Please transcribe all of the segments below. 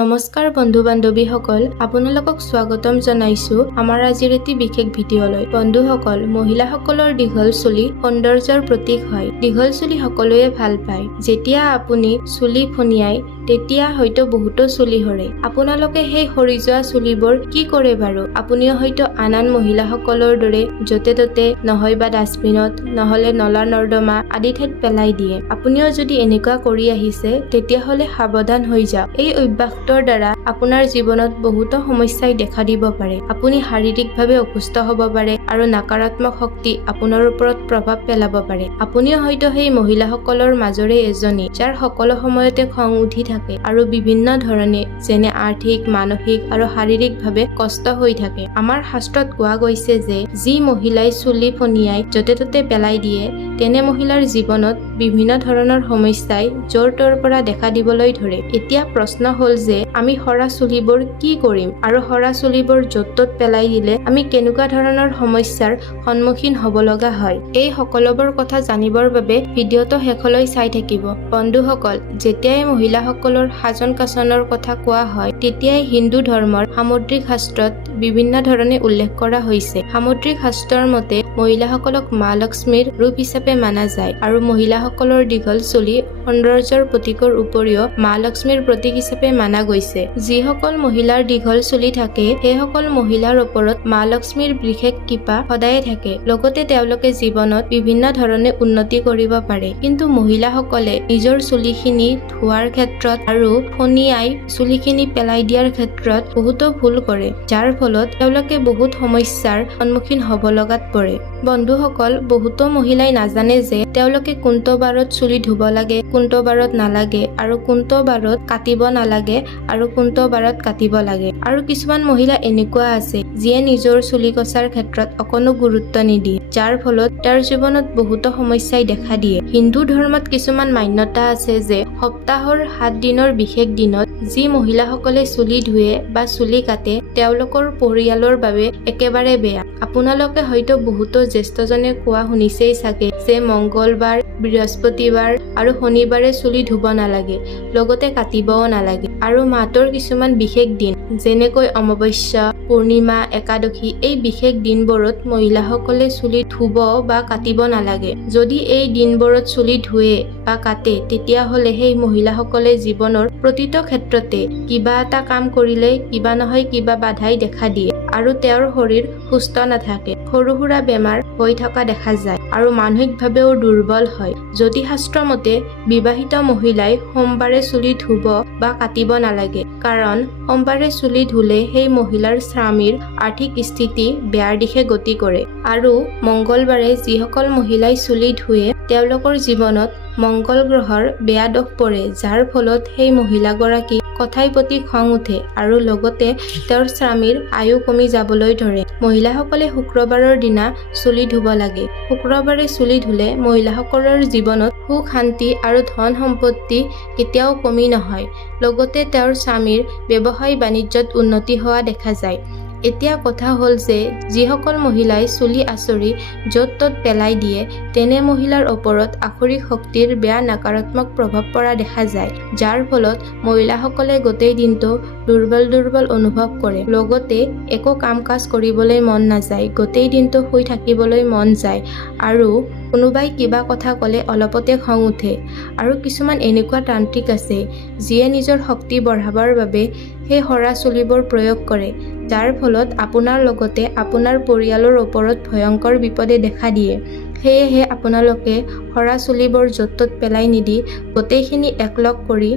নমস্কাৰ বন্ধু বান্ধৱীসকল, আপোনালোকক স্বাগতম জনাইছো আমাৰ আজিৰ এটি বিশেষ ভিডিঅ'লৈ। বন্ধুসকল, মহিলাসকলৰ দীঘল চুলি সৌন্দৰ্যৰ প্ৰতীক হয়। দীঘল চুলি সকলোৱে ভাল পায়। যেতিয়া আপুনি চুলি ফনিয়াই তেতিয়া হয়তো বহুতো চুলি সৰে। আপোনালোকে সেই সৰি যোৱা চুলিবোৰ কি কৰে বাৰু? আপুনিও হয়তো আন মহিলাসকলৰ দৰে য'তে ত'তে নহয় বা ডাষ্টবিনত নহলে নলা নৰ্দমা আদি ঠাইত পেলাই দিয়ে। আপুনিও যদি এনেকুৱা কৰি আহিছে তেতিয়াহলে সাৱধান হৈ যাওক। এই অভ্যাসটোৰ দ্বাৰা আপোনাৰ জীৱনত বহুতো সমস্যাই দেখা দিব পাৰে। আপুনি শাৰীৰিকভাৱে অসুস্থ হ'ব পাৰে আৰু নকাৰাত্মক শক্তি আপোনাৰ ওপৰত প্ৰভাৱ পেলাব পাৰে। আপুনিও হয়তো সেই মহিলাসকলৰ মাজৰে এজনী যাৰ সকলো সময়তে খং উঠি থাকে আৰু বিভিন্ন ধৰণে যেনে আৰ্থিক, মানসিক আৰু শাৰীৰিকভাৱে কষ্ট হৈ থাকে। আমাৰ শাস্ত্ৰত কোৱা গৈছে যে যি মহিলাই চুলি ফনিয়াই য'তে ত'তে পেলাই দিয়ে তেনে মহিলাৰ জীৱনত বিভিন্ন ধৰণৰ সমস্যাই জোৰ তৰ পৰা দেখা দিবলৈ ধৰে। এতিয়া প্ৰশ্ন হ'ল যে আমি সৰা চুলিবোৰ কি কৰিম আৰু সৰা চুলিবোৰ য'ত ত'ত পেলাই দিলে আমি কেনেকুৱা ধৰণৰ সমস্যাৰ সন্মুখীন হ'ব লগা হয়। এই সকলোবোৰ কথা জানিবৰ বাবে ভিডিঅ'টো শেষলৈ চাই থাকিব। বন্ধুসকল, যেতিয়াই মহিলাসকলৰ সাজন কাচনৰ কথা কোৱা হয় তেতিয়াই হিন্দু ধৰ্মৰ সামুদ্ৰিক শাস্ত্ৰত বিভিন্ন ধৰণে উল্লেখ কৰা হৈছে। সামুদ্ৰিক শাস্ত্ৰৰ মতে মহিলাসকলক মা লক্ষ্মীৰ ৰূপ হিচাপে মানা যায় আৰু মহিলাসকলৰ দীঘল চুলি সৌন্দৰ্যৰ প্ৰতীকৰ উপৰিও মা লক্ষ্মীৰ প্ৰতীক হিচাপে মানা গৈছে। যিসকল মহিলাৰ দীঘল চুলি থাকে সেইসকল মহিলাৰ ওপৰত মা লক্ষ্মীৰ বিশেষ কৃপা সদায়ে থাকে। লগতে তেওঁলোকে জীৱনত বিভিন্ন ধৰণে উন্নতি কৰিব পাৰে। কিন্তু মহিলাসকলে নিজৰ চুলিখিনি ধোৱাৰ ক্ষেত্ৰত আৰু ফনিয়াই চুলিখিনি পেলাই দিয়াৰ ক্ষেত্ৰত বহুতো ভুল কৰে, যাৰ ফলত তেওঁলোকে বহুত সমস্যাৰ সন্মুখীন হ'ব লগাত পৰে। বন্ধুসকল, বহুতো মহিলাই নাজানে যে তেওঁলোকে কোনটো বাৰত চুলি ধুব লাগে, কোনটো বাৰত নালাগে আৰু কোনটো বাৰত কাটিব নালাগে আৰু কোনটো বাৰত কাটিব লাগে। আৰু কিছুমান মহিলা এনেকুৱা আছে যিয়ে নিজৰ চুলি কচাৰ ক্ষেত্ৰত অকণো গুৰুত্ব নিদিয়ে, যাৰ ফলত তেওঁৰ জীৱনত বহুতো সমস্যাই দেখা দিয়ে। হিন্দু ধৰ্মত কিছুমান মান্যতা আছে যে সপ্তাহৰ 7 দিনৰ বিশেষ দিনত যি মহিলাসকলে চুলি ধুৱে বা চুলি কাটে তেওঁলোকৰ পৰিয়ালৰ বাবে একেবাৰে বেয়া। আপোনালোকে হয়তো বহুতো জ্যেষ্ঠজনে কোৱা শুনিছেই চাগে যে মংগলবাৰ, বৃহস্পতিবাৰ আৰু শনিবাৰে চুলি ধুব নালাগে, লগতে কাটিবও নালাগে। আৰু মাহটোৰ কিছুমান বিশেষ দিন যেনেকৈ অমাৱস্যা, পূৰ্ণিমা, একাদশী এই বিশেষ দিনবোৰত মহিলাসকলে চুলি ধুব বা কাটিব নালাগে। যদি এই দিনবোৰত চুলি ধুৱে বা কাটে তেতিয়াহ'লে সেই মহিলাসকলে জীৱনৰ প্ৰতিটো ক্ষেত্ৰতে কিবা এটা কাম কৰিলে কিবা নহয় কিবা বাধাই দেখা দিয়ে আৰু তেওঁৰ শৰীৰ সুস্থ নাথাকে। সৰু সুৰা বেমাৰ হৈ থকা দেখা যায় আৰু মানসিকভাৱেও দুৰ্বল হয়। জ্যোতিষশাস্ত্ৰমতে বিবাহিত মহিলাই সোমবাৰে চুলি ধুব বা কাটিব নালাগে, কাৰণ সোমবাৰে চুলি ধুলে সেই মহিলাৰ স্বামীৰ আৰ্থিক স্থিতি বেয়াৰ দিশে গতি কৰে। আৰু মংগলবাৰে যিসকল মহিলাই চুলি ধুৱে তেওঁলোকৰ জীৱনত মংগল গ্ৰহৰ বেয়া দোষ পৰে, যাৰ ফলত সেই মহিলাগৰাকী কথাই প্ৰতি খং উঠে আৰু লগতে তেওঁৰ স্বামীৰ আয়ু কমি যাবলৈ ধৰে। মহিলাসকলে শুক্ৰবাৰৰ দিনা চুলি ধুব লাগে। শুক্ৰবাৰে চুলি ধুলে মহিলাসকলৰ জীৱনত সুখ, শান্তি আৰু ধন সম্পত্তি কেতিয়াও কমি নহয়। লগতে তেওঁৰ স্বামীৰ ব্যৱসায় বাণিজ্যত উন্নতি হোৱা দেখা যায়। এতিয়া কথা হ'ল যে যিসকল মহিলাই চুলি আঁচৰি য'ত ত'ত পেলাই দিয়ে তেনে মহিলাৰ ওপৰত আসুৰিক শক্তিৰ বেয়া নকাৰাত্মক প্ৰভাৱ পৰা দেখা যায়, যাৰ ফলত মহিলাসকলে গোটেই দিনটো দুৰ্বল অনুভৱ কৰে। লগতে একো কাম কাজ কৰিবলৈ মন নাযায়, গোটেই দিনটো শুই থাকিবলৈ মন যায় আৰু কোনোবাই কিবা কথা ক'লে অলপতে খং উঠে। আৰু কিছুমান এনেকুৱা তান্ত্ৰিক আছে যিয়ে নিজৰ শক্তি বঢ়াবৰ বাবে সেই সৰা চুলিবোৰ প্ৰয়োগ কৰে, যাৰ ফলত আপোনাৰ লগতে আপোনাৰ পৰিয়ালৰ ওপৰত ভয়ংকৰ বিপদে দেখা দিয়ে। সেয়েহে আপোনালোকে সৰা চুলিবোৰ য'ত ত'ত পেলাই নিদি গোটেইখিনি একলগ কৰি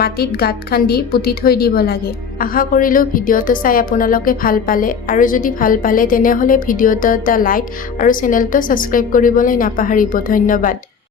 মাটিত গাঁত খান্দি পুতি থৈ দিব লাগে। আশা কৰিলোঁ ভিডিঅ'টো চাই আপোনালোকে ভাল পালে, আৰু যদি ভাল পালে তেনেহ'লে ভিডিঅ'টো এটা লাইক আৰু চেনেলটো ছাবস্ক্ৰাইব কৰিবলৈ নাপাহৰিব। ধন্যবাদ।